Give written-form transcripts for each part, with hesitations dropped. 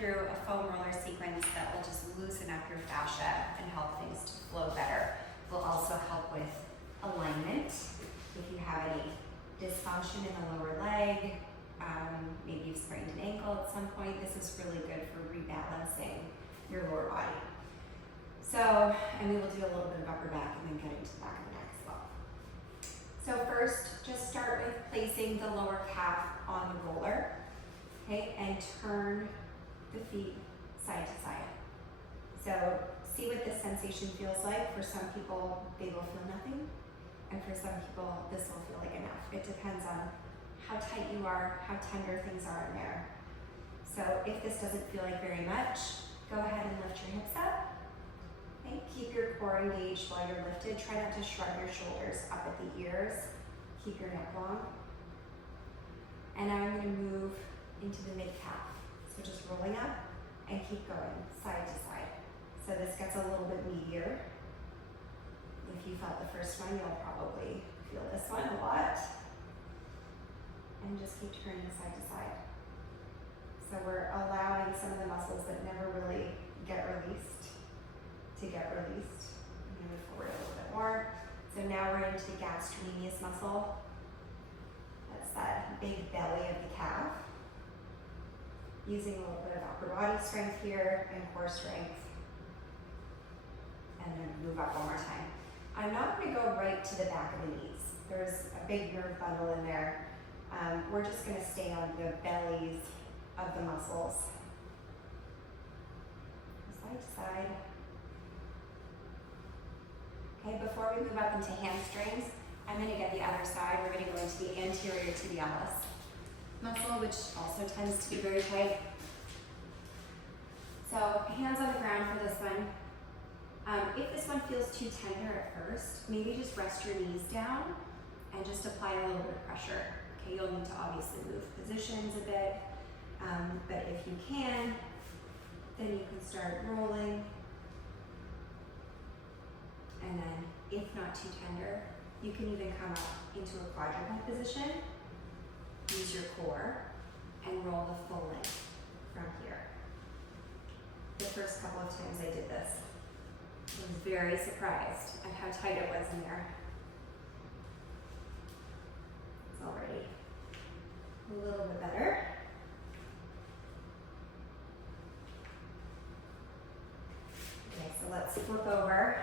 through a foam roller sequence that will just loosen up your fascia and help things to flow better. It will also help with alignment. If you have any dysfunction in the lower leg, maybe you've sprained an ankle at some point, this is really good for rebalancing your lower body. So, and we will do a little bit of upper back and then get into the back of the neck as well. So first, just start with placing the lower calf on the roller, okay, and turn the feet side to side. So see what this sensation feels like. For some people, they will feel nothing, and for some people, this will feel like enough. It depends on how tight you are, how tender things are in there. So if this doesn't feel like very much, go ahead and lift your hips up. Okay, keep your core engaged while you're lifted. Try not to shrug your shoulders up at the ears. Keep your neck long. And now I'm going to move into the mid-calf. So just rolling up and keep going side to side. So this gets a little bit meatier. If you felt the first one, you'll probably feel this one a lot. And just keep turning side to side. So we're allowing some of the muscles that never really get released to get released. I'm going to move forward a little bit more. So now we're into the gastrocnemius muscle. That's that big belly of the calf. Using a little bit of upper body strength here and core strength. And then move up one more time. I'm not going to go right to the back of the knees. There's a big nerve bundle in there. We're just going to stay on the bellies of the muscles. Side to side. Okay, before we move up into hamstrings, I'm going to get the other side. We're going to go into the anterior tibialis muscle, which also tends to be very tight. So hands on the ground for this one. If this one feels too tender at first, maybe just rest your knees down and just apply a little bit of pressure. Okay, you'll need to obviously move positions a bit, but if you can, then you can start rolling. And then, if not too tender, you can even come up into a quadruped position, use your core, and roll the full length from here. The first couple of times I did this, I was very surprised at how tight it was in there. It's already a little bit better. Okay, so let's flip over.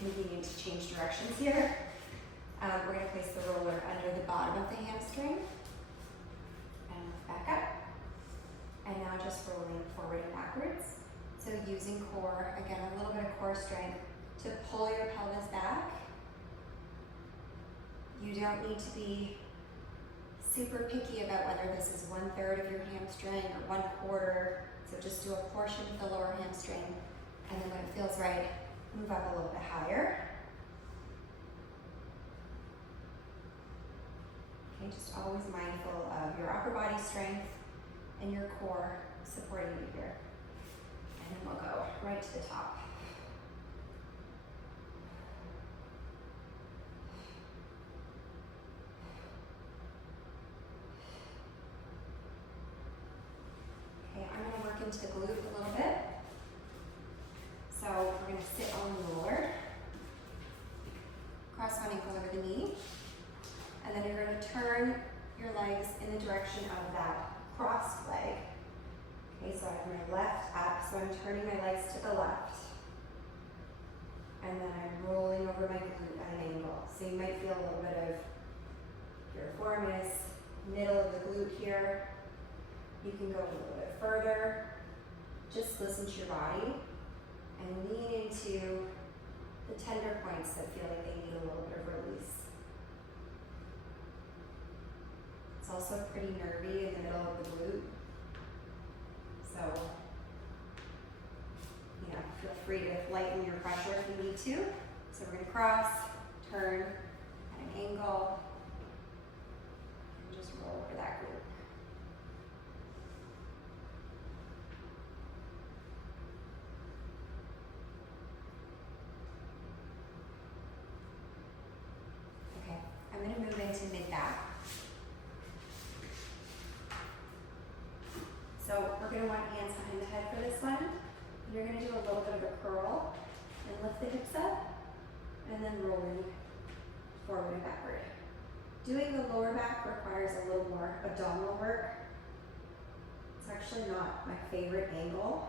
Continuing to change directions here. We're going to place the roller under the bottom of the hamstring and lift back up. And now just rolling forward and backwards. So using core, again, a little bit of core strength to pull your pelvis back. You don't need to be super picky about whether this is 1/3 of your hamstring or 1/4. So just do a portion of the lower hamstring, and then when it feels right, move up a little bit higher. Okay, just always mindful of your upper body strength and your core supporting you here. And then we'll go right to the top. Okay, I'm going to work into the glute a little bit. So we're going to sit on the roller, cross one ankle over the knee, and then you're going to turn your legs in the direction of that crossed leg. Okay, so I have my left up, so I'm turning my legs to the left, and then I'm rolling over my glute at an angle. So you might feel a little bit of piriformis, middle of the glute here. You can go a little bit further. Just listen to your body. And lean into the tender points that feel like they need a little bit of release. It's also pretty nervy in the middle of the glute. So, feel free to lighten your pressure if you need to. So we're going to cross, turn at an angle, and just roll over that glute. I'm going to move into mid-back. So we're gonna want hands behind the head for this one. You're gonna do a little bit of a curl and lift the hips up, and then rolling forward and backward. Doing the lower back requires a little more abdominal work. It's actually not my favorite angle.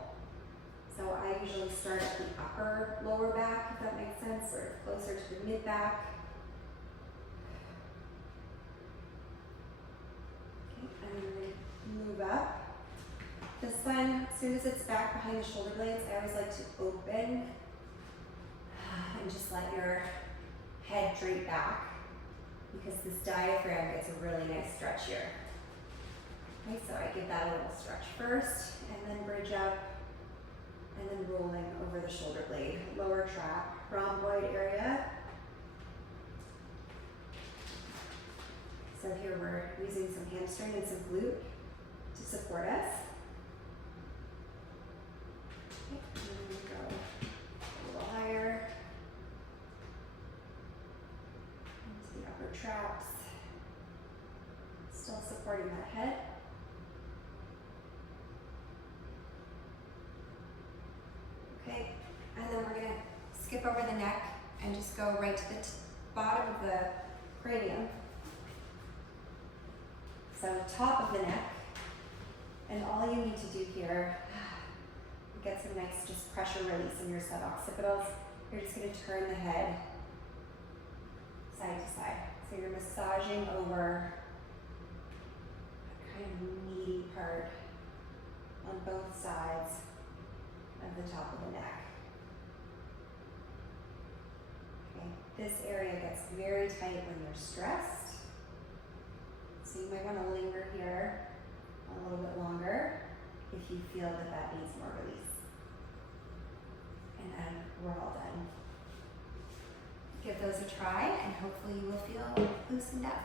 So I usually start at the upper lower back, if that makes sense, or closer to the mid back. Okay, and then move up. This one, as soon as it's back behind the shoulder blades, I always like to open and just let your head drape back, because this diaphragm gets a really nice stretch here. Okay, so I give that a little stretch first, and then bridge up, and then rolling over the shoulder blade. Lower trap, rhomboid area. So here we're using some hamstring and some glute to support us. Okay, and then we go a little higher into the upper traps. Still supporting that head. Okay, and then we're gonna skip over the neck and just go right to the bottom of the cranium. So top of the neck, and all you need to do here, get some nice just pressure release in your suboccipitals. You're just gonna turn the head side to side. So you're massaging over that kind of meaty part on both sides of the top of the neck. Okay, this area gets very tight when you're stressed. So you might want to linger here a little bit longer if you feel that that needs more release. And then we're all done. Give those a try, and hopefully you will feel loosened up.